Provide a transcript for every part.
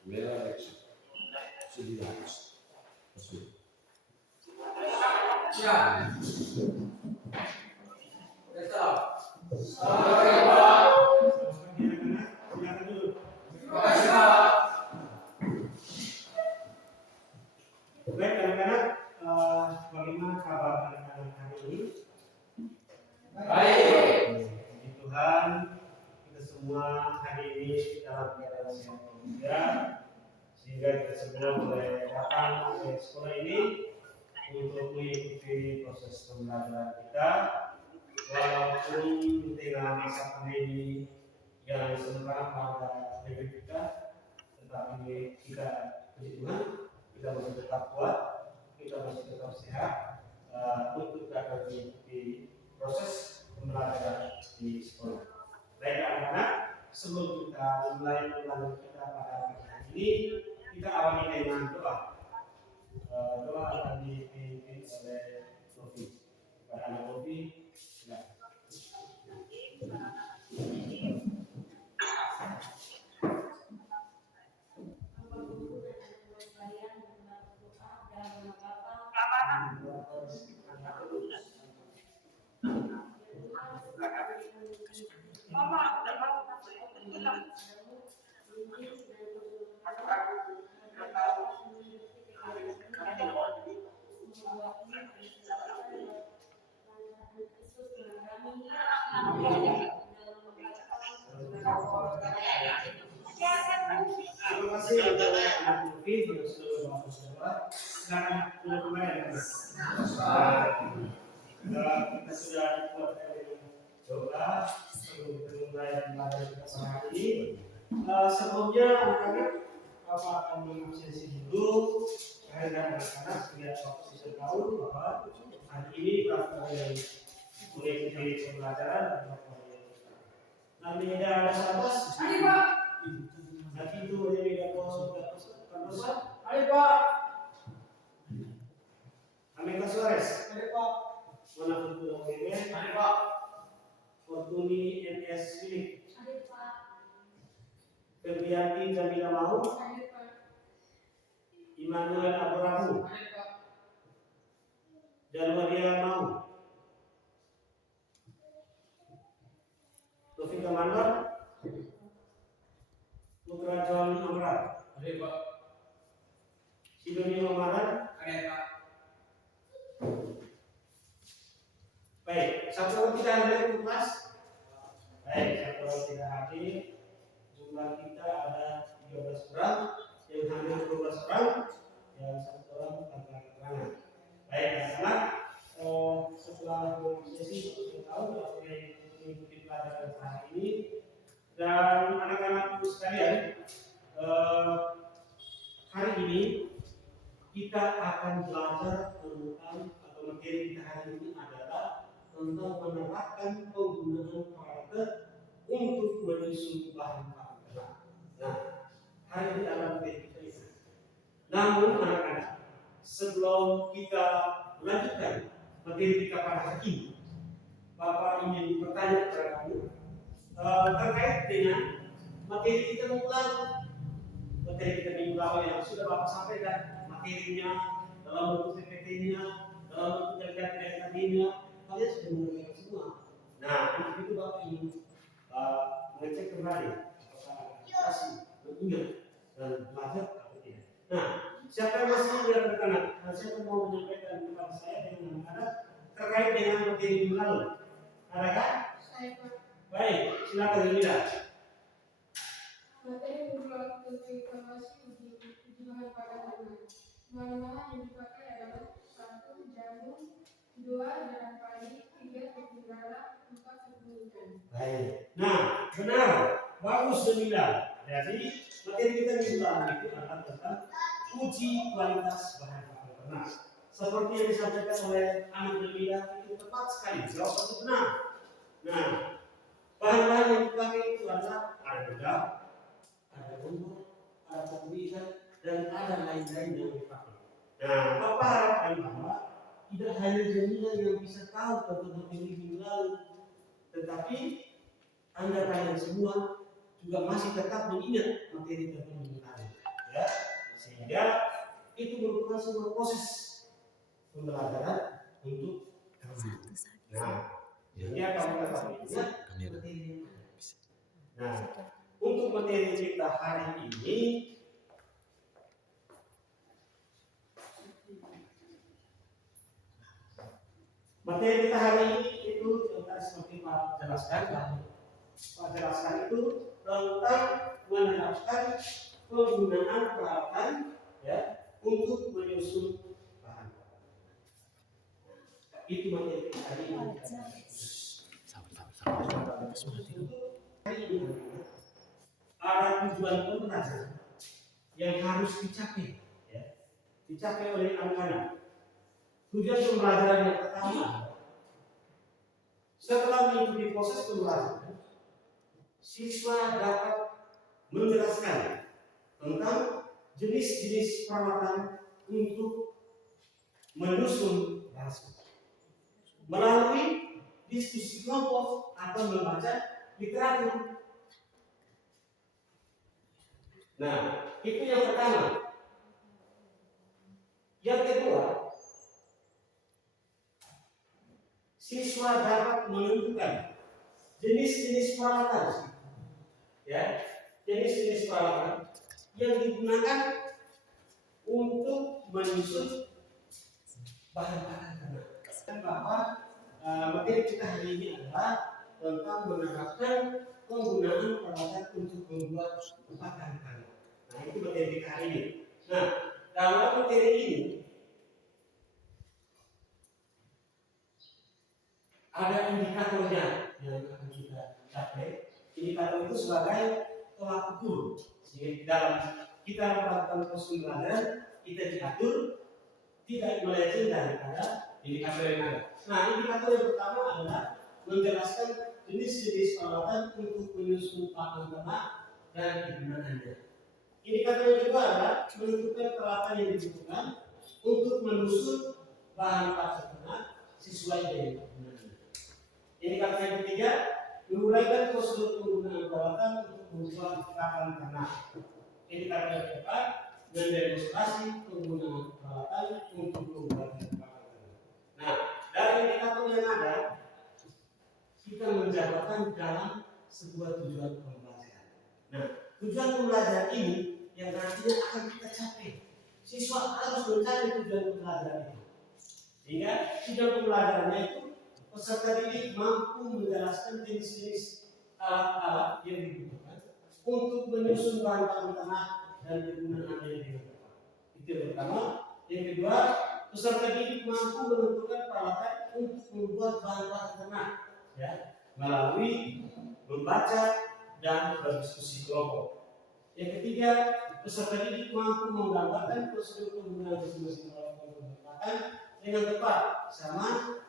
Vera Sudidaris. Ya. Baik anak-anak, bagaimana kabar anak-anak hari ini? Baik. Puji Tuhan, kita semua hari ini dalam keadaan sehat walafiat, sehingga kita semua boleh datang ke sekolah ini untuk mengikuti proses pembelajaran kita, walaupun di tengah masa pandemi yang sementara melanda negeri kita, tetapi kita puji Tuhan, kita masih tetap kuat, kita masih tetap sehat untuk dapat mengikuti proses pembelajaran di sekolah. Baik anak-anak, sebelum kita mulai pembelajaran kita pada hari ini, kita awali dengan doa. Doa akan dipimpin oleh Novi. Kepada anak Novi, silakan. Terima kasih untuk anak Novi yang sudah berdoa. Sekarang sudah kembali. Kita sudah buat doa sebelum kita mulai pembelajaran kita hari ini. Sebelumnya anak-anak Bapak akan mengapresiasi dulu kehadiran anak-anak biar Bapak bisa tahu bahwa hari ini Bapak yang mengikuti pembelajaran dan Bapak namanya ada sahabat. Ayo Pak. Nanti itu ada dosa. Ayo Pak. Amerika Suarez. Ayo Pak. Mana itu namanya? Ayo Pak. Fortuni NS Philip. Ayo Pak. Febrianti Jamila Mau. Ayo Pak. Immanuel Abrahu. Ayo Pak. Januaria Mau. Taufik Manor. Putra John Amran. Ayo Pak. Sidoni Omaran. Ayo Pak. Baik, satu orang tidak hadir Mas. Baik, satu orang tidak hadir. Jumlah kita ada 13 orang, yang hadir 12 orang, yang satu orang tanpa keterangan. Baik, anak-anak, setelah sesi kita tahu bahwa mengikuti pelajaran hari ini, dan anak-anakku sekalian, hari ini kita akan belajar tentang atau materi kita hari ini adalah tentang menerapkan penggunaan karakter untuk menyusun bahan karakter. Nah, hari ini adalah materi kita ini. Namun anak-anak, sebelum kita melanjutkan materi kita pada hari ini, Bapak ingin bertanya kepada kamu terkait dengan materi kita minggu lalu. Materi kita minggu lalu yang sudah Bapak sampaikan materinya dalam bentuk PPT-nya, dalam bentuk data-datanya, kalian sudah mengerjakan semua. Nah, untuk itu Bapak ingin mengecek kembali apakah masih mengingat dan belajar atau tidak. Nah, siapa yang masih tidak berkenan? Siapa yang mau menyampaikan kepada saya dengan anak-anak terkait dengan materi minggu lalu? Ada kan? Saya Pak. Baik, silakan Lila. Materi membuat informasi uji bahan pada tangan. Bahan-bahan yang dipakai adalah 1. Jamu, 2. Jalan padi, 3. tepung garam, 4. tepung ikan. Baik. Nah, benar. Bagus Lila. Jadi materi kita minggu lalu itu adalah tentang uji kualitas bahan bakar ternak. Seperti yang disampaikan oleh anak Lila itu tepat sekali. Jawab itu benar. Nah, bahan-bahan yang dipakai itu adalah ada gedang, ada bumbu, ada tepung ikan, dan ada lain-lain yang dipakai. Nah, Bapak harapkan bahwa tidak hanya Jamila yang bisa tahu tentang materi minggu lalu, tetapi Anda kalian semua juga masih tetap mengingat materi tentang minggu lalu. sehingga itu merupakan sebuah proses pembelajaran untuk kamu. Nah, sehingga kamu dapat ingat materi. Nah, untuk materi kita hari ini itu seperti Pak jelaskan itu tentang menerapkan penggunaan peralatan ya untuk menyusun bahan. Itu materi kita hari ini. Hari ini ada tujuan pembelajaran yang harus dicapai, ya, dicapai oleh anak-anak. Tujuan pembelajaran yang pertama, setelah mengikuti proses pembelajaran, siswa dapat menjelaskan tentang jenis-jenis peralatan untuk menyusun bahasa melalui diskusi kelompok atau membaca literatur. Nah, itu yang pertama. Yang kedua, siswa dapat menentukan jenis-jenis peralatan, ya, jenis-jenis peralatan yang digunakan untuk menyusun bahan-bahan tanah. Bahwa materi kita hari ini adalah tentang menerapkan penggunaan peralatan untuk membuat bahan tanah. Nah, itu materi kita hari ini. Nah, dalam materi ini ada indikatornya yang akan kita capai. Indikator itu sebagai tolak ukur. Sehingga dalam kita melakukan proses pembelajaran, kita diatur tidak melenceng daripada indikator yang ada. Nah, indikator yang pertama adalah menjelaskan jenis-jenis peralatan untuk menyusun bahan tanah dan kegunaannya. Indikator yang kedua adalah menentukan peralatan yang dibutuhkan untuk menyusun bahan tanah sesuai dengan kegunaannya. Indikator yang ketiga, menguraikan prosedur penggunaan peralatan untuk membuat bahan tanah. Indikator yang keempat, mendemonstrasi penggunaan peralatan untuk membuat bahan tanah. Nah, dari indikator yang ada, kita menjabarkan dalam sebuah tujuan pembelajaran. Nah, tujuan pembelajaran ini yang nantinya akan kita capai. Siswa harus mencapai tujuan pembelajaran itu. Sehingga tujuan pembelajarannya itu peserta didik mampu menjelaskan jenis-jenis alat-alat yang dibutuhkan untuk menyusun bahan tanah dan kegunaannya dengan tepat. Itu yang pertama. Yang kedua, peserta didik mampu menentukan peralatan untuk membuat bahan tanah, ya, melalui membaca dan berdiskusi kelompok. Yang ketiga, peserta didik mampu menggambarkan prosedur penggunaan masing-masing peralatan dengan tepat, sama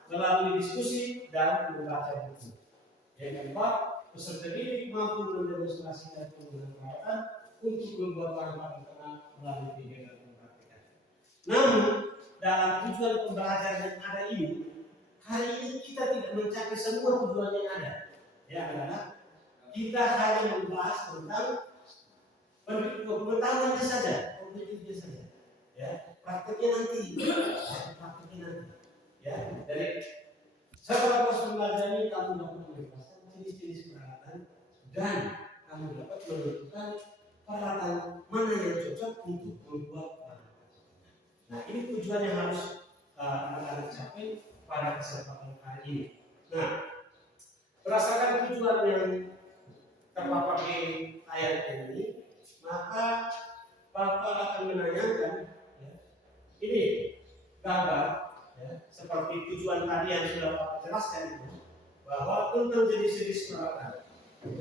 melalui diskusi dan membaca buku. Yang keempat, peserta didik mampu mendemonstrasikan penggunaan peralatan untuk membuat bahan tanah melalui kegiatan pempraktikan. Namun, dalam tujuan pembelajaran yang ada ini, hari ini kita tidak mencapai semua tujuan yang ada. Ya, adalah kita hanya membahas tentang pengetahuannya saja, kognitifnya saja. Ya, prakteknya nanti. Ya, dari setelah proses pembelajaran ini kamu dapat menjelaskan jenis-jenis peralatan dan kamu dapat menentukan peralatan mana yang cocok untuk membuat bahan. Nah, ini tujuan yang harus anak-anak capai pada kesempatan kali ini. Nah, berdasarkan tujuan yang terpampang di ayat ini, maka Bapak akan menanyakan, ya, ini gambar, ya, seperti tujuan tadi yang sudah Bapak jelaskan itu, bahwa tentang jenis-jenis peralatan.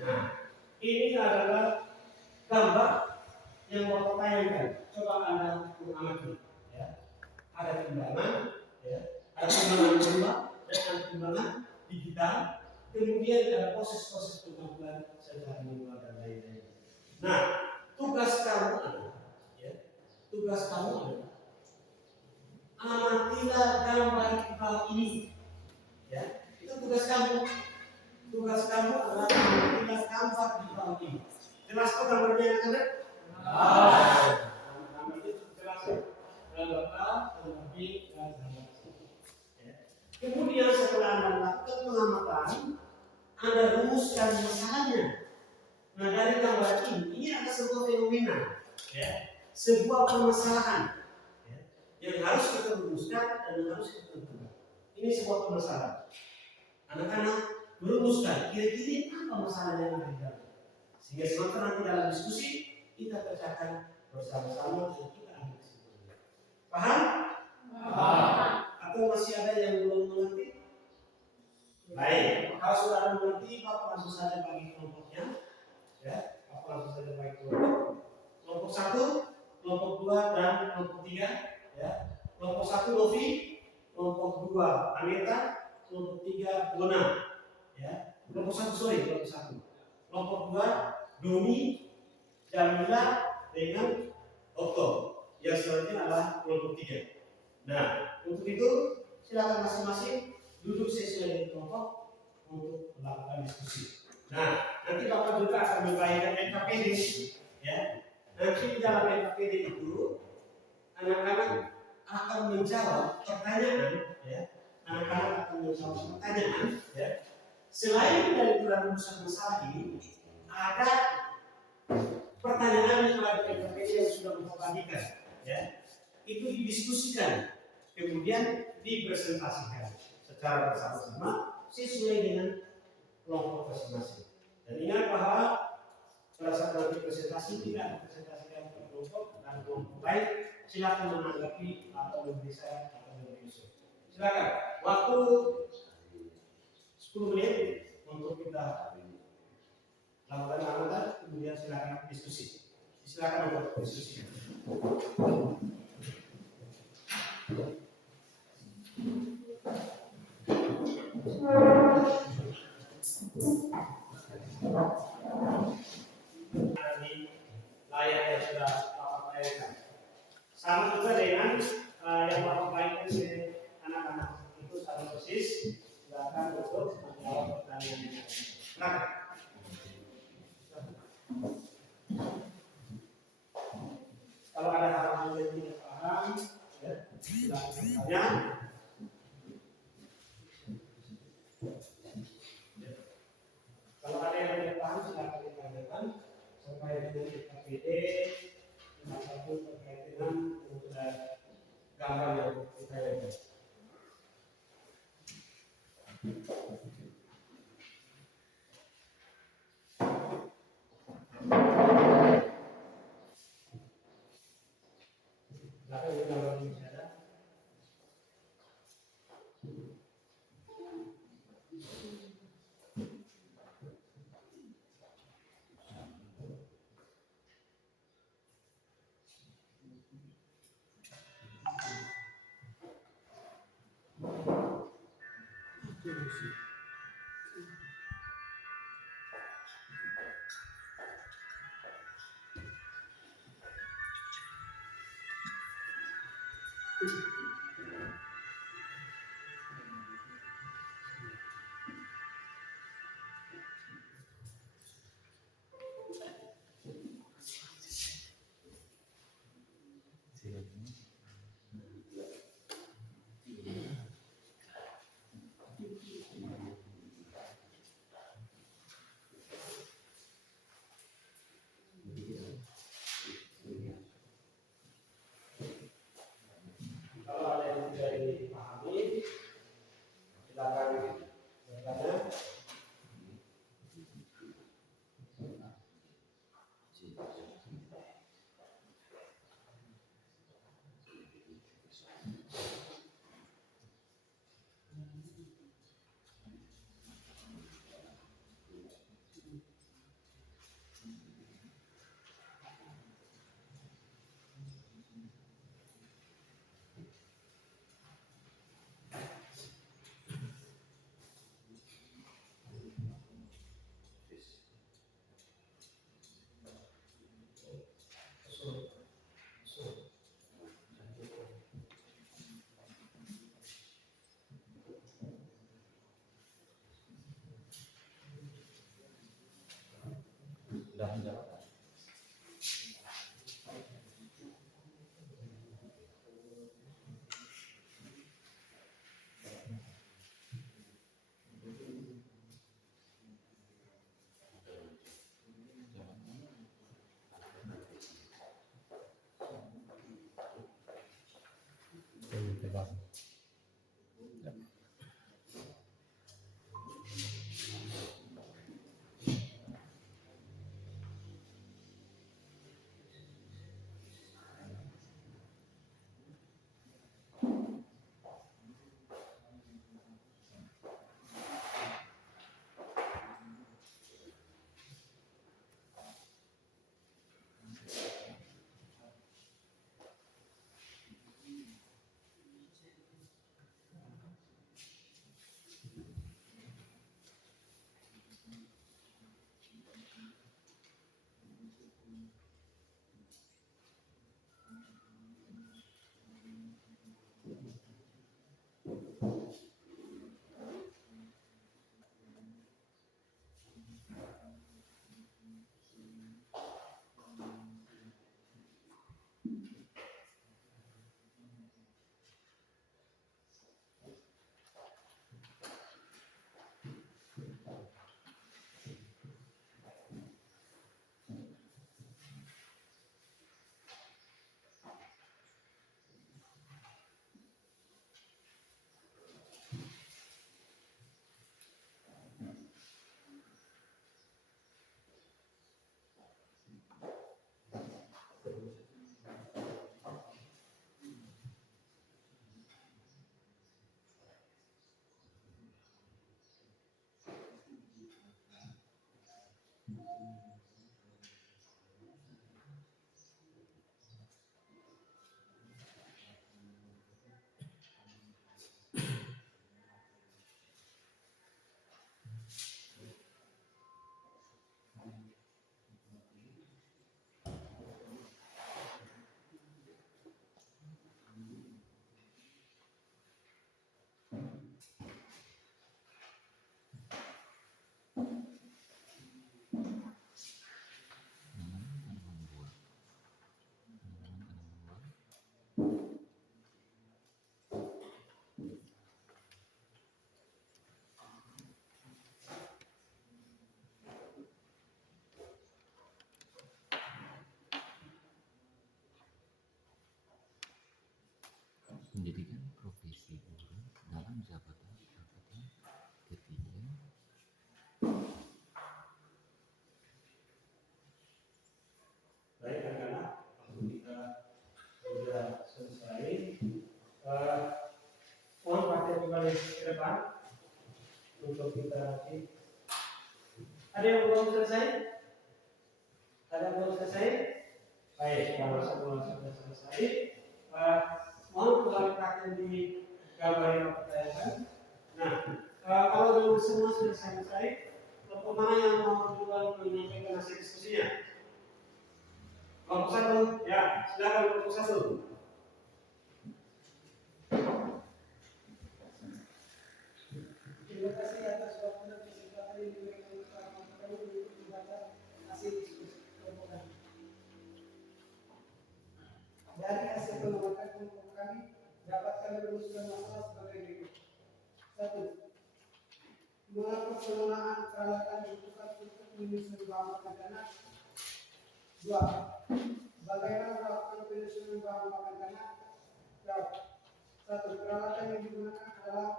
Nah, ini adalah gambar yang Bapak tayangkan. Coba Anda mengamati, ya. Ada timbangan, ya, ada timbangan bola dan ada timbangan digital. Kemudian ada proses-proses pengambilan secara manual dan lain-lain. Nah, tugas kamu adalah, ya, amatilah gambar ini, ya, itu tugas kamu. Tugas kamu adalah amatilah gambar di bawah ini. Jelas kok gambarnya, anak-anak? Gambar itu merumuskan masalahnya. Nah, dari gambar ini ada sebuah fenomena, ya, sebuah permasalahan, ya, yang harus kita rumuskan dan harus kita tentukan. Ini sebuah permasalahan. Anak-anak merumuskan kira-kira apa masalah yang ada di dalam. Sehingga semata nanti dalam diskusi kita pecahkan bersama-sama dan kita ambil kesimpulannya. Paham? Paham. Atau masih ada yang belum mengerti? Baik, kalau sudah ada mengerti, Bapak langsung saja bagi kelompoknya. Ya, Bapak langsung saja bagi kelompok. Kelompok 1, kelompok 2, dan kelompok 3. Ya. Kelompok 1 Novi, kelompok 2 Aneta, kelompok 3 Bona. Ya. Kelompok 1 kelompok 1. Kelompok 2 Doni, Jamila dengan Okto. Yang selanjutnya adalah kelompok 3. Nah, untuk itu silakan masing-masing duduk sesuai dengan kelompok untuk melakukan diskusi. Nah, nanti Bapak juga akan membagikan NKPD, ya. Nanti di dalam NKPD itu anak-anak akan menjawab pertanyaan, ya. Anak-anak akan menjawab pertanyaan, ya. Selain dari rumusan masalah ini, ada pertanyaan yang ada di NKPD yang sudah Bapak bagikan, ya. Itu didiskusikan, kemudian dipresentasikan secara bersama-sama sesuai dengan kelompok masing-masing. Dan ingat bahwa pada saat nanti presentasi tidak dipresentasikan ke kelompok dan kelompok lain, silakan menanggapi atau memberi saya atau memberi usul. Silakan, waktu 10 menit untuk kita lakukan anggota, kemudian silakan diskusi. Silakan untuk diskusi. Di layar yang sudah Bapak bayangkan. Sama juga dengan yang Bapak bayangkan di anak-anak itu sama persis. Silakan untuk menjawab pertanyaan. Silakan. Kalau ada hal-hal yang tidak paham, ya, silakan bertanya. Kalau ada yang tidak paham, silakan ditanyakan sampai dengan KPD ataupun terkait dengan gambar yang kita lihat. Silakan di gambar ini ada. Kalau ada yang tidak dipahami, silakan bertanya. Bang. Menjadikan profesi guru dalam jabatan angkatan ketiga. Baik anak-anak, waktu kita sudah selesai. Mohon perhatian kembali ke depan untuk kita latih. Ada yang belum selesai? Ada yang belum selesai? Baik, kalau semua sudah selesai, mohon kembali perhatian di gambar yang aku tayangkan. Nah, kalau belum semua sudah selesai, kelompok mana yang mau duluan menyampaikan hasil diskusinya? Kelompok satu, ya, silakan kelompok satu. Terima kasih atas waktu dan kesempatan yang diberikan kepada kami untuk membaca hasil diskusi kelompok kami. Dari hasil pengamatan kelompok kami dapat kami rumuskan masalah sebagai berikut. 1. Mengapa penggunaan peralatan dibutuhkan untuk menyusun bahan makan tanah? 2. Bagaimana melakukan penyusunan bahan makan tanah? Jawab. 1. Peralatan yang digunakan adalah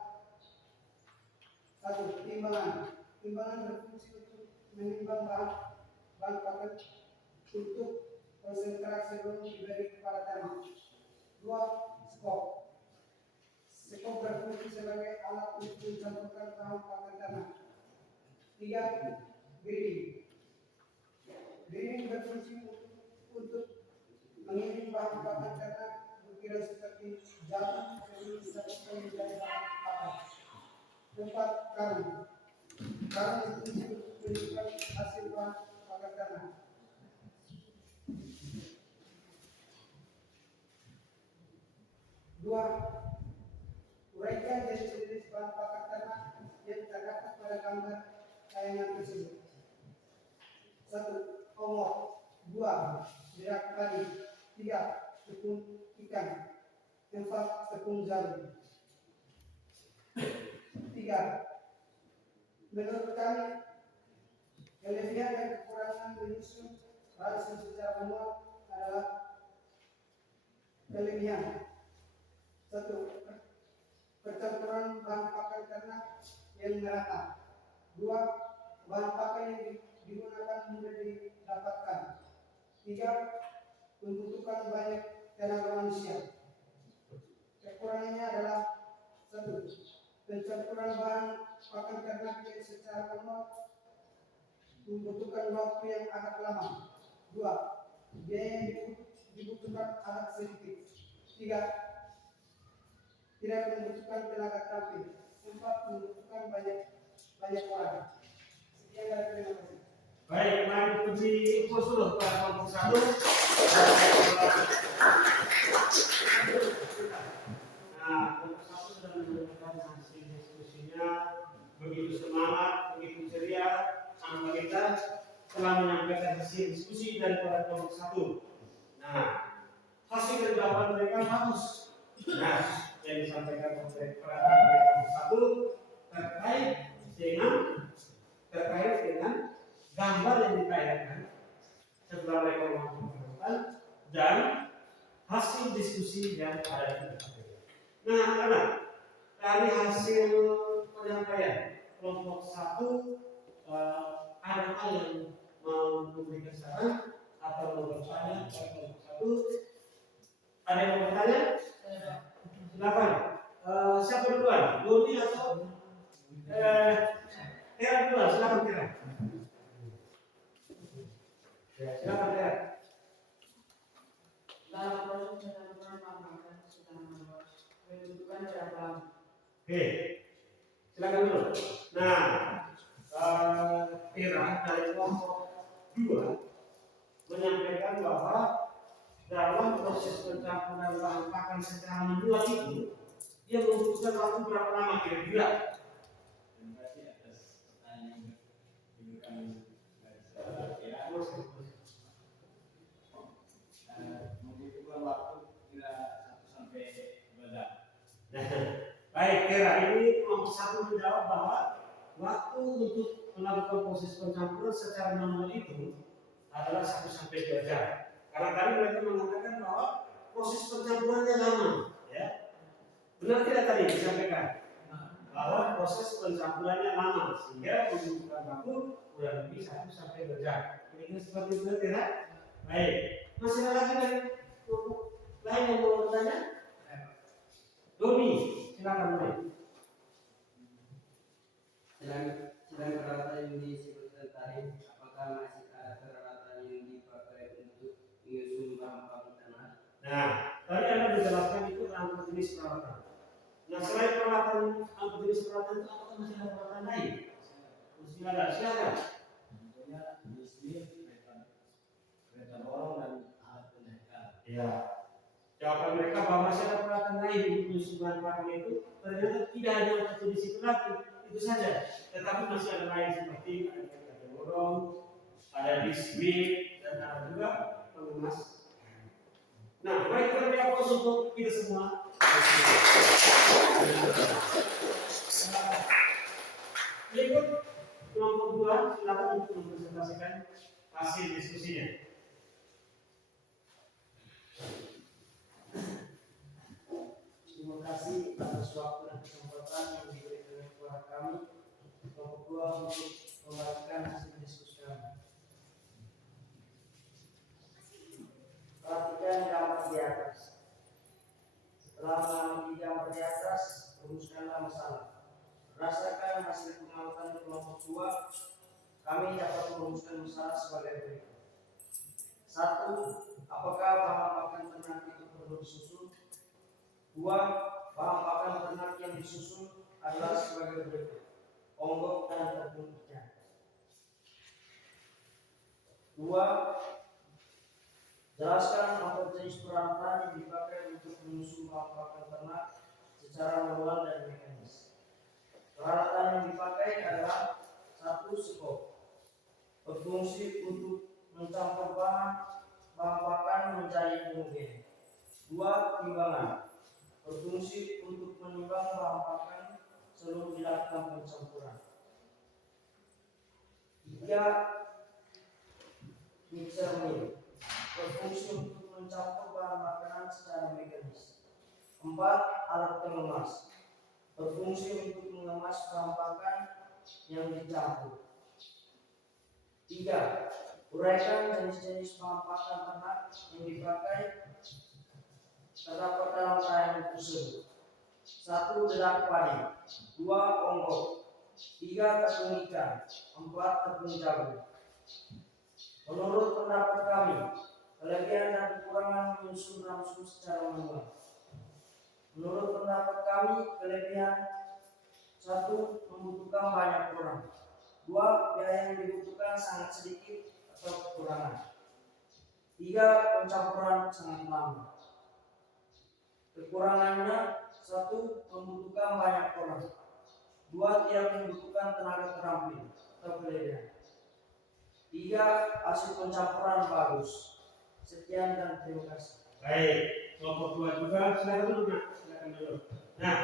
1. Timbangan. Timbangan berfungsi untuk menimbang bahan pakan untuk konsentrasi sebelum diberi kepada tanah. 2. Skop. Skop berfungsi sebagai alat untuk mencampurkan bahan pakan tanah. 3. Gridding. Gridding berfungsi untuk mengirim bahan pakan tanah butiran seperti jagung sebelum disatukan menjadi bahan pakan. 4. Karung. Karung berfungsi untuk menyimpan hasil bahan pakan tanah. 2. Uraikan jenis-jenis bahan pakan tanah yang terdapat pada gambar tayangan tersebut. 1. Omok. 2. Jerak padi. 3. Tepung ikan. 4. Tepung jagung. 3. Menurut kami, kelebihan dan kekurangan menyusun ransel secara manual adalah kelebihan. 1. bahan pakan yang digunakan mudah didapatkan. 3. Membutuhkan banyak tenaga manusia. Kekurangannya adalah 1. Pencampuran bahan pakan ternak yang secara manual membutuhkan waktu yang agak lama. 2. Biaya yang dibutuhkan agak sedikit. 3. Tidak membutuhkan tenaga terampil. 4. Membutuhkan banyak orang. Sekian dari terima kasih. Baik, mari puji usul pada kelompok 1. Nah, kelompok 1 sudah menunjukkan hasil diskusinya begitu semangat, begitu ceria. Sama kita telah menyampaikan hasil diskusi daripada kelompok 1. Nah, hasil dari jawaban mereka bagus. Nah, yang disampaikan oleh kelompok 1 terkait dengan gambar yang ditayangkan setelah mereka melakukan dan hasil diskusi yang ada di KPK. Nah, anak, dari hasil penyampaian kelompok 1 ada hal yang mau memberikan saran atau mau bertanya kepada kelompok 1. Ada yang mau bertanya? Silakan. Siapa duluan? Doni atau Tera duluan? Silakan Tera. Silakan Tera. Dalam proses penyaluran pembangunan sudah membuat kedudukan berapa? Oke, silakan dulu. Nah, Tera dari kelompok 2 menyampaikan bahwa dalam proses pencampuran bahan pakan secara manual itu dia membutuhkan waktu berapa lama kira-kira? Terima kasih atas pertanyaan yang diberikan dari saya. Membutuhkan waktu kira 1 sampai 2 jam. Baik, Tera, ini kelompok 1 menjawab bahwa waktu untuk melakukan proses pencampuran secara manual itu adalah 1 sampai 2 jam. Karena tadi mereka mengatakan bahwa proses pencampurannya lama, ya. Benar tidak tadi disampaikan bahwa proses pencampurannya lama sehingga membutuhkan waktu kurang lebih 1 sampai 2 jam. Kira-kira seperti itu tidak? Baik. Masih ada lagi dari kelompok lain yang mau bertanya? Doni, silakan Doni. Selain peralatan yang disebutkan tadi, apakah masih ada peralatan yang dipakai untuk menyusun bahan pakan tanah? Nah, tadi Anda dijelaskan itu angka jenis peralatan. Nah, selain peralatan angka jenis peralatan itu apakah masih ada peralatan lain? Masih ada, silakan. Tentunya bisnis, kereta dorong dan alat pendekat. Ya. Jawaban mereka bahwa masih ada peralatan lain untuk menyusun bahan pakan itu ternyata tidak hanya satu di situ lagi, itu saja. Tetapi masih ada lain seperti ada kereta dorong, ada diswit, dan ada juga pengemas. Nah, baik terlebih dahulu untuk kita semua. Berikut kelompok 2, silakan untuk mempresentasikan hasil diskusinya. Terima kasih atas waktu dan kesempatan yang diberikan kepada kami kelompok 2 untuk membagikan hasil diskusi kami. Perhatikan gambar di atas. Setelah mengamati gambar di atas, rumuskanlah masalah. Berdasarkan hasil pengamatan kelompok 2, kami dapat merumuskan masalah sebagai berikut. 1. Apakah bahan pakan ternak itu perlu disusun? 2. Bahan pakan ternak yang disusun adalah sebagai berikut: onggok dan tepung ikan. 2. Jelaskan apa jenis peralatan yang dipakai untuk menyusun bahan pakan ternak secara manual dan mekanis. Peralatan yang dipakai adalah 1. Sekop, berfungsi untuk mencampur bahan pakan menjadi homogen. 2. Timbangan, berfungsi untuk menimbang bahan pakan sebelum dilakukan pencampuran. 3. Mixer mill, berfungsi untuk mencampur bahan makanan secara mekanis. 4. Alat pengemas, berfungsi untuk mengemas bahan pakan yang dicampur. 3. Uraikan jenis-jenis bahan pakan ternak yang dipakai terdapat dalam tayangan tersebut. 1. Dedak padi. 2. Onggok. 3. Tepung ikan. 4. Tepung jagung. Menurut pendapat kami, kelebihan dan kekurangan menyusun langsung secara manual. Menurut pendapat kami, kelebihan 1. Membutuhkan banyak orang. 2. Biaya yang dibutuhkan sangat sedikit atau kekurangan. 3. Pencampuran sangat lama. Kekurangannya 1. Membutuhkan banyak orang. 2. Tidak membutuhkan tenaga terampil atau kelebihan. 3. Hasil pencampuran bagus. Sekian dan terima kasih. Baik, kelompok 2 juga silakan dulu, Nak. Silakan dulu. Nah,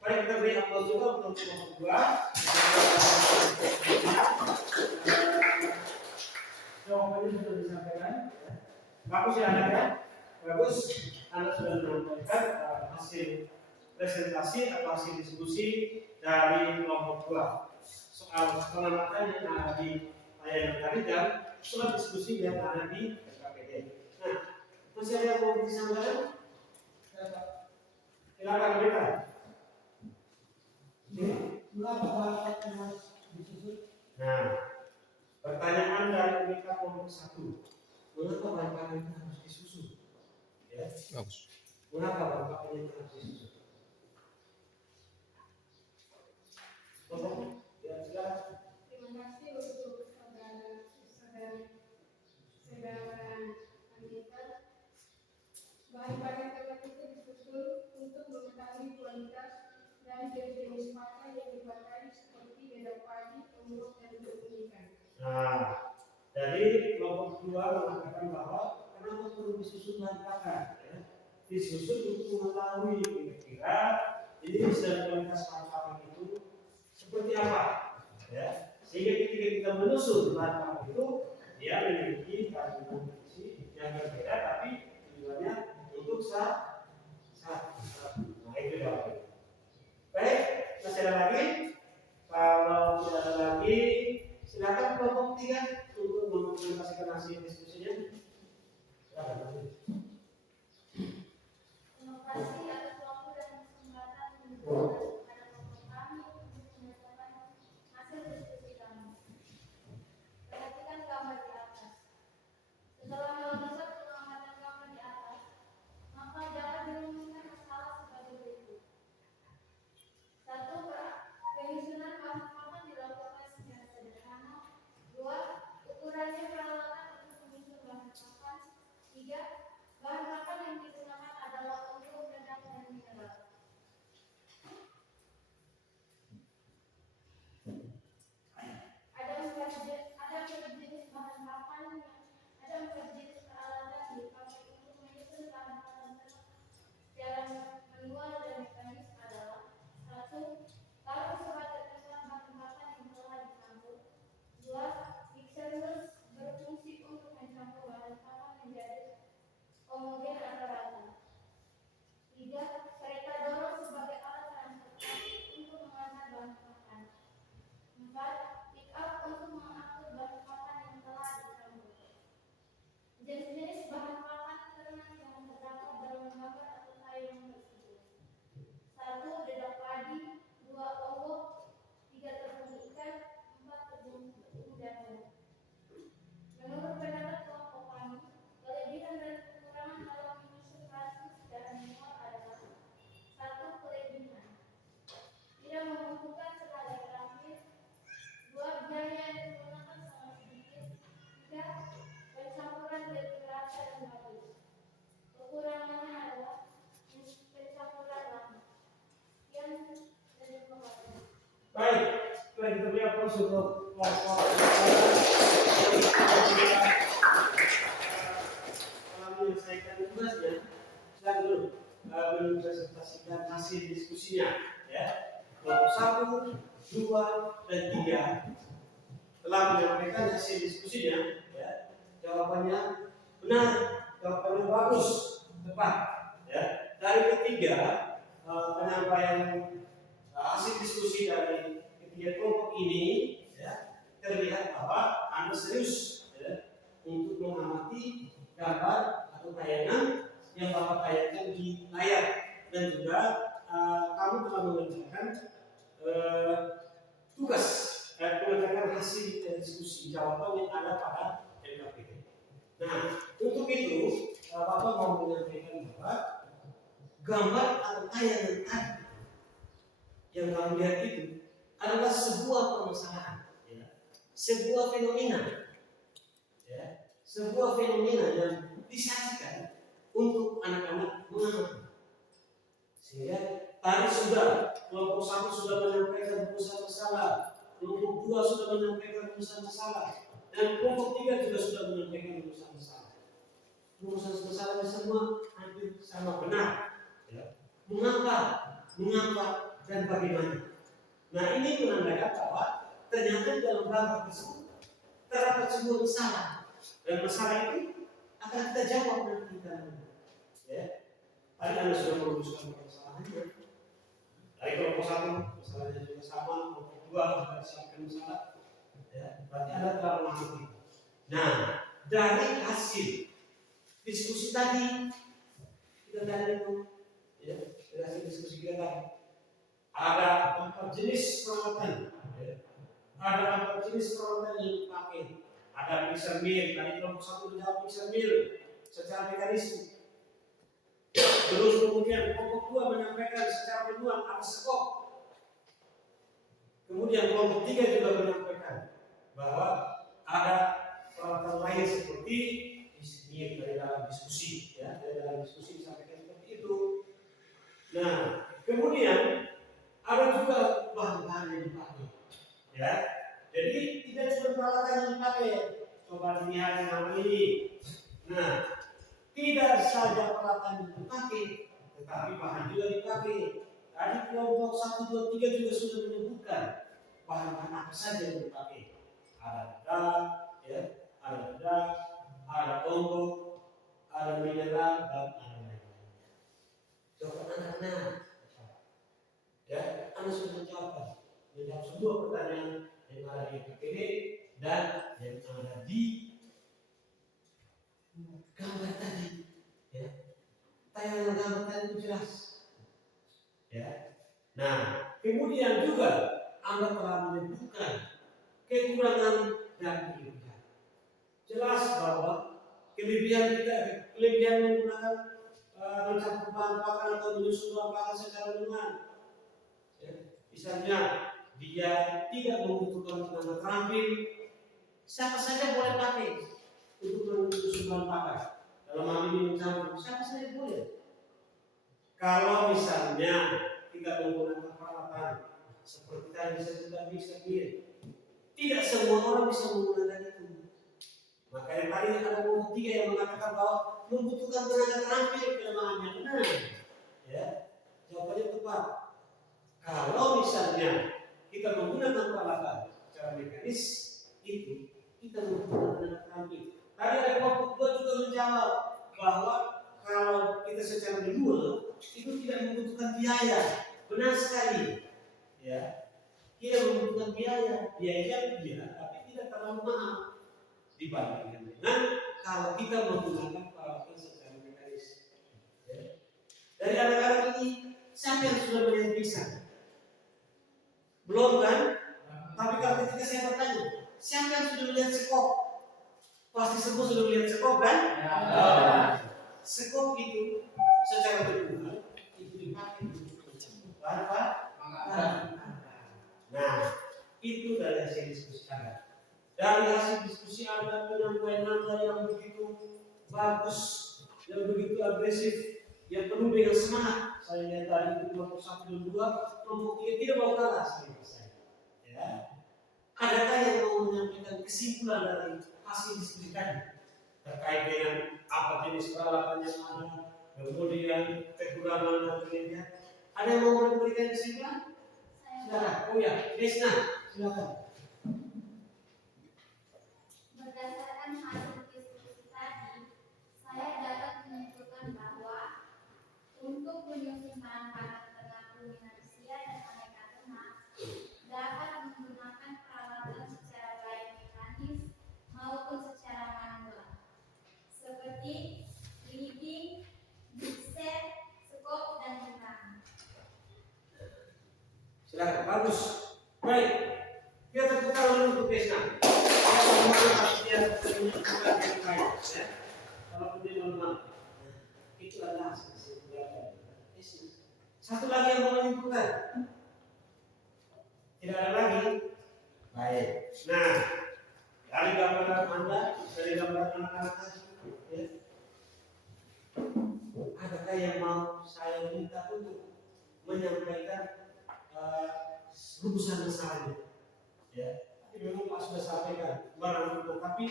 mari kita beri aplaus juga untuk kelompok 2. Jawabannya sudah disampaikan. Bagus ya anak ya. Bagus. Anda sudah menyampaikan hasil presentasi atau hasil diskusi dari kelompok 2. Soal pengamatan yang ada di layanan tadi dan soal diskusi yang ada di SKPD. Nah, masih ada yang mau disampaikan? Silakan mereka. Mengapa bahan pakan harus disusun? Nah, pertanyaan dari mereka kelompok 1. Mengapa bahan pakan itu harus disusun? Ya. Bagus. Mengapa bahan pakan itu harus disusun? Tolong, ya silakan. Terima kasih untuk saudara Anita. Bahan pakan ternak itu disusun untuk mengetahui kualitas dan jenis pakan yang dipakai seperti dedak padi, onggok, dan tepung ikan. Nah, dari kelompok 2 mengatakan bahwa kenapa perlu disusun bahan pakan? Ya? Disusun untuk mengetahui kira-kira ini dan kualitas bahan pakan itu seperti apa, ya? Sehingga ketika kita menyusun bahan pakan itu, dia memiliki kandungan gizi yang berbeda, tapi tujuannya untuk satu. Nah, itu jawabannya. Baik, masih ada lagi? Kalau tidak ada lagi, silakan kelompok 3 untuk mengimplementasikan hasil diskusinya. Silakan. Terima kasih atas waktu dan kesempatan kepada kelompok kami untuk menyatakan hasil diskusi kami. Perhatikan gambar di atas. Setelah melakukan pengamatan gambar di atas, maka dapat dirumuskan masalah sebagai berikut. 1. Penyusunan bahan pakan dilakukan secara sederhana. 2. Ukurannya peralatan untuk menyusun bahan pakan. 3. Bahan pakan yang digunakan adalah onggok, dedak, dan mineral. Ada 4 jenis bahan pakan, ada 4 jenis peralatan yang dipakai untuk menyusun bahan pakan ternak secara manual dan mekanis adalah 1. Karung sebat terkesan bahan pakan yang telah dicampur. 2. Mixer mesin berfungsi untuk mencampur bahan pakan menjadi homogen atau rata. 3. Kereta dorong sebagai alat transportasi untuk mengantar bahan pakan. 4. Pick up untuk mengangkut bahan pakan yang telah dicampur. Jenis-jenis bahan pakan ternak yang terdapat dalam gambar atau tayangan tersebut. 1. Dedak padi. 2. Onggok. 3. Tepung ikan. 4. Tepung jagung. Menurut pendapat kelompok kami, kelebihan dan kekurangan dalam menyusun hasil secara manual adalah 1. Kelebihan tidak membutuhkan tenaga terampil. 2. Biaya yang digunakan sangat sedikit. 3. Pencampuran lebih rata dan bagus. Kekurangannya adalah pencampuran lama. Sekian dan terima kasih. Baik, baik kita beri aplaus untuk kelompok menyelesaikan tugasnya. Silakan dulu mempresentasikan hasil diskusinya, ya. Kelompok 1, 2, dan 3 telah menyampaikan hasil diskusinya, ya. Jawabannya benar, jawabannya bagus, tepat, ya. Dari ketiga penyampaian hasil diskusi dari ketiga kelompok ini, ya, terlihat bahwa Anda tayangan yang Bapak tayangkan di layar, dan juga kamu telah mengerjakan tugas mengerjakan hasil diskusi jawaban yang ada pada LKPD. Nah, untuk itu Bapak mau menyampaikan bahwa gambar atau tayangan tadi yang kamu lihat itu adalah sebuah permasalahan, ya, sebuah fenomena, ya, sebuah fenomena yang disajikan untuk anak-anak mengamati. Sehingga tadi sudah kelompok 1 sudah menyampaikan rumusan masalah, kelompok 2 sudah menyampaikan rumusan masalah, dan kelompok 3 juga sudah menyampaikan rumusan masalah. Rumusan masalahnya semua hampir sama benar. Ya. Mengapa, dan bagaimana. Nah, ini menandakan bahwa ternyata dalam gambar tersebut terdapat sebuah masalah, dan masalah itu akan kita jawab nanti dalam. Ya. Tadi Anda sudah merumuskan permasalahannya. Dari kelompok 1 masalahnya juga sama, kelompok 2 juga disiapkan masalah. Ya, berarti Anda telah memahami. Nah, dari hasil diskusi tadi kita tadi itu, ya, dari hasil diskusi kita tadi ada 4 jenis peralatan, ya. Ada 4 jenis peralatan yang dipakai. Ada mixer mill, tadi kelompok 1 menjawab mixer mill secara mekanisme. Terus kemudian kelompok 2 menyampaikan secara menyeluruh ada skop. Kemudian kelompok 3 juga menyampaikan bahwa ada peralatan lain seperti ini dari dalam diskusi, ya, dari dalam diskusi disampaikan seperti itu. Nah, kemudian ada juga bahan-bahan yang dipakai, ya. Jadi tidak cuma peralatan yang dipakai. Coba lihat yang ini. Nah, tidak saja peralatan yang dipakai, tetapi bahan juga dipakai. Tadi kelompok 1, 2, 3 juga sudah menyebutkan bahan-bahan apa saja yang dipakai. Ada dak, ya, ada dak, ada tombol, ada mineral, dan ada lain-lain. Coba anak-anak, ya, Anda sudah menjawab semua pertanyaan yang ada di PPD dan yang ada di gambar tadi, ya. Tayangan gambar tadi itu jelas, ya. Nah, kemudian juga Anda telah menyebutkan kekurangan dan kelebihan. Jelas bahwa kelebihan menggunakan mencampur bahan pakan atau menyusun bahan pakan secara manual, ya. Misalnya dia tidak membutuhkan tenaga terampil, siapa saja boleh pakai untuk menyusun bahan pakan. Dalam hal ini mencampur, siapa saja boleh. Kalau misalnya kita menggunakan peralatan seperti tadi disebutkan mixer mill, tidak semua orang bisa menggunakan itu. Maka yang tadi ada kelompok 3 yang mengatakan bahwa membutuhkan tenaga terampil, kelemahannya benar, ya. Jawabannya tepat. Kalau misalnya kita menggunakan peralatan secara mekanis, itu kita membutuhkan tenaga terampil. Tadi ada kelompok 2 juga menjawab bahwa kalau kita secara manual itu tidak membutuhkan biaya. Benar sekali, ya. Tidak membutuhkan biaya, tapi tidak terlalu mahal dibandingkan dengan kalau kita menggunakan peralatan secara mekanis. Ya. Dari anak-anak ini, siapa yang sudah melihat bisa? Belum kan? Tapi kalau ketika saya bertanya, siapa yang sudah melihat sekop? Pasti semua sudah melihat sekop kan? Ya. Sekop itu secara berhubungan itu dipakai untuk mencampur bahan pakan. Nah, itu dari hasil diskusi Anda. Dari hasil diskusi Anda, penyampaian Anda yang begitu bagus, yang begitu agresif, yang penuh dengan semangat. Saya lihat tadi itu kelompok 1 dan 2, kelompok 3 tidak mau kalah sama saya. Ya. Adakah yang mau menyampaikan kesimpulan dari hasil diskusi tadi terkait dengan apa jenis peralatan yang ada, kemudian kekurangan dan kelebihan? Ada yang mau memberikan kesimpulan? Silakan. Oh ya, Desna, silakan. Berdasarkan hasil diskusi tadi, saya dapat menyimpulkan bahwa untuk menyusun bahan pakan ternak ruminansia dan aneka ternak dapat menggunakan peralatan secara baik mekanis maupun secara manual, seperti ini Bagus. Baik. Kita tepuk tangan untuk Krisna. Dia juga yang baik. Ya. Kalau dia teman-teman, itu adalah hasil belajar. Satu lagi yang mau menyimpulkan. Tidak ada lagi. Baik. Nah, dari gambaran Anda, dari gambaran anak-anak tadi, ya. Adakah yang mau saya minta untuk menyampaikan rumusan masalahnya? Ya, tapi memang Pak sudah sampaikan barang itu, tapi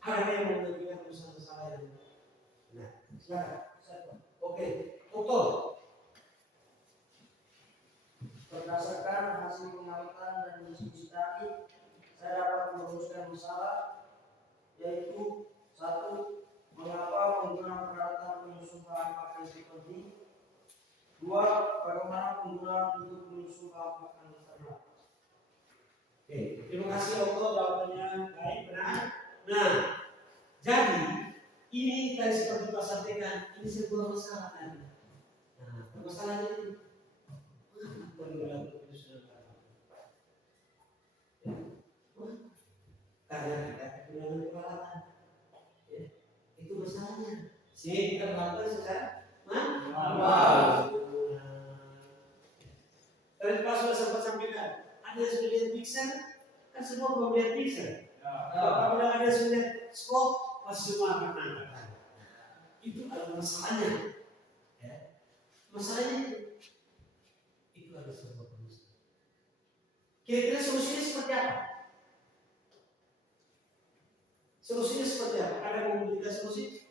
ada yang mau menyampaikan rumusan masalahnya. Nah, silakan. Oke, betul. Berdasarkan hasil pengamatan dan diskusi tadi, saya dapat merumuskan masalah, yaitu 1. Mengapa penggunaan peralatan penyusun bahan pakan itu penting? 2. Bagaimana penggunaan untuk penyusun bahan pakan ternak? Oke, terima kasih Okto, jawabannya baik, benar. Nah, jadi ini tadi seperti Pak sampaikan, ini sebuah masalah tadi. Nah, permasalahannya itu perlu penyusunan bahan pakan. Karena kita kekurangan peralatan. Itu masalahnya. Sehingga kita melakukan secara manual. Tadi Pak sudah sempat sampaikan, ada yang sudah lihat mixer, kan semua belum lihat mixer. Apabila ada yang sudah lihat skop, pasti semua akan angkat. Itu adalah masalahnya. Ya. Masalahnya itu adalah sebuah permasalahan. Kira-kira solusinya seperti apa? Solusinya seperti apa? Ada yang mau memberikan solusi?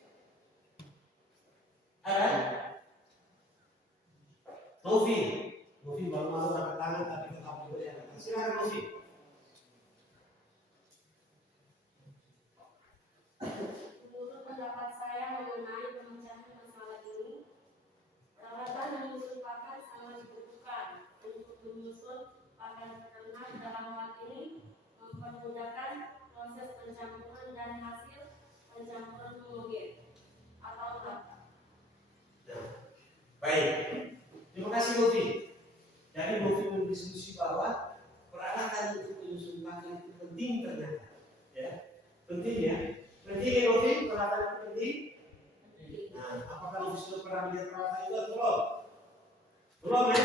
Ada? Novi baru masuk angkat tangan tapi tetap diberi angkat. Silakan Novi. Menurut pendapat saya mengenai pemecahan masalah ini, peralatan menyusun pakan sangat dibutuhkan untuk menyusun pakan ternak. Dalam hal ini mempermudahkan proses pencampuran dan hasil pencampuran homogen atau enggak. Baik. Terima kasih Novi. Jadi Novi berdiskusi bahwa peralatan untuk menyusun pakan itu penting ternyata. Ya. Penting ya. Penting ya Novi, peralatan itu penting. Nah, apakah Novi sudah pernah melihat peralatan itu atau belum? Belum ya?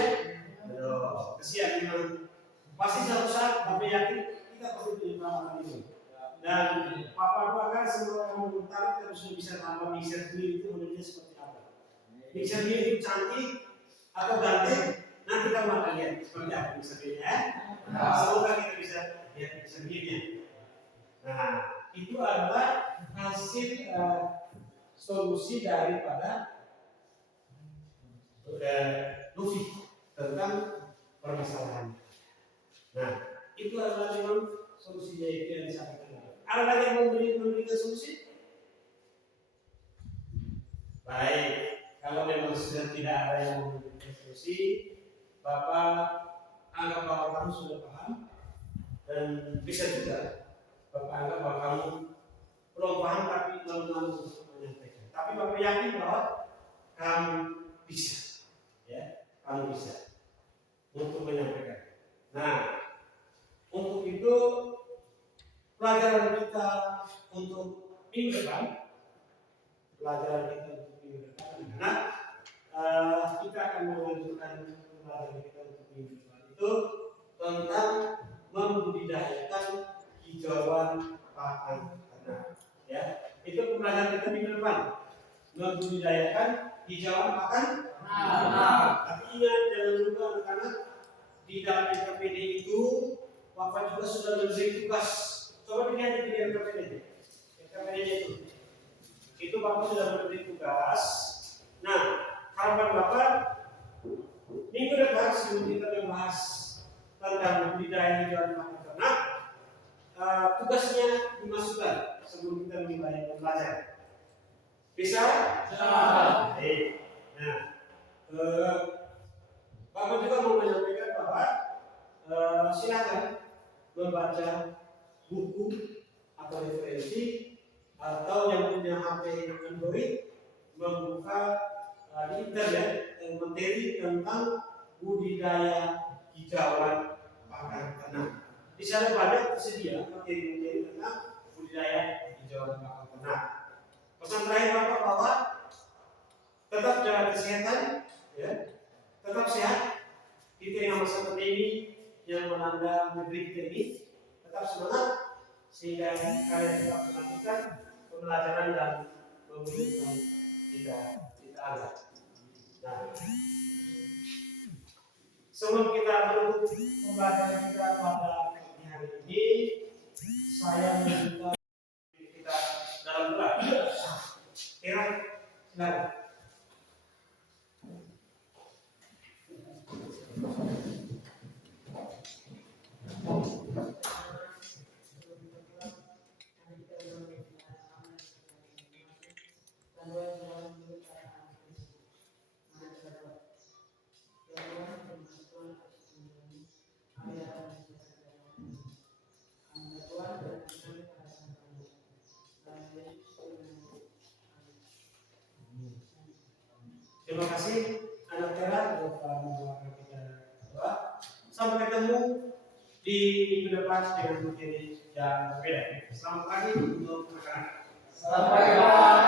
Belum. Kesian memang. Pasti suatu saat Bapak yakin kita pasti punya peralatan itu. Dan Papa doakan semua kamu bertarik kita sudah bisa tambah mixer sendiri itu modelnya seperti apa. Mixer itu cantik atau ganteng, nanti kamu akan lihat seperti apa mixernya ya. Semoga kita bisa lihat mixernya. Nah, itu adalah hasil solusi daripada Luffy tentang permasalahan. Nah, itu adalah memang solusinya itu yang disampaikan. Ada lagi yang memberikan solusi? Baik, kalau memang sudah tidak ada yang memberikan solusi, Bapak anggap bahwa kamu sudah paham dan bisa juga Bapak anggap bahwa kamu belum paham tapi belum untuk menyampaikan. Tapi Bapak yakin bahwa kamu bisa, ya, kamu bisa untuk menyampaikan. Nah, untuk itu pelajaran kita untuk minggu depan, kita akan melanjutkan pelajaran kita untuk minggu depan itu tentang membudidayakan hijauan pakan ternak. Ya, itu pelajaran kita minggu depan. Membudidayakan hijauan pakan ternak. Tapi ingat jangan lupa anak-anak di dalam RKPD itu Bapak juga sudah memberi tugas. Coba dilihat di RKPD itu Bapak sudah memberi tugas. Nah, harapan Bapak minggu depan sebelum kita membahas tentang budidaya hijauan pakan ternak, tugasnya dimasukkan sebelum kita mulai belajar. Bisa? Bisa. Nah, Bapak juga mau menyampaikan bahwa silakan membaca buku atau referensi atau yang punya HP Android membuka di internet materi tentang budidaya hijauan pakan ternak. Di sana banyak tersedia materi-materi tentang budidaya hijauan pakan ternak. Pesan terakhir Bapak bahwa tetap jaga kesehatan, ya, tetap sehat di tengah masa pandemi yang melanda negeri kita ini. Tetap semangat sehingga kalian tetap melanjutkan pembelajaran dan pembelajaran kita anggap. Nah, sebelum kita menutup pembelajaran kita pada pagi hari ini, saya meminta kita dalam doa. Kira, silakan. Terima kasih anak Tera telah membawakan kita doa. Sampai ketemu di minggu depan dengan materi yang berbeda. Selamat pagi untuk anak-anak. Sampai jumpa.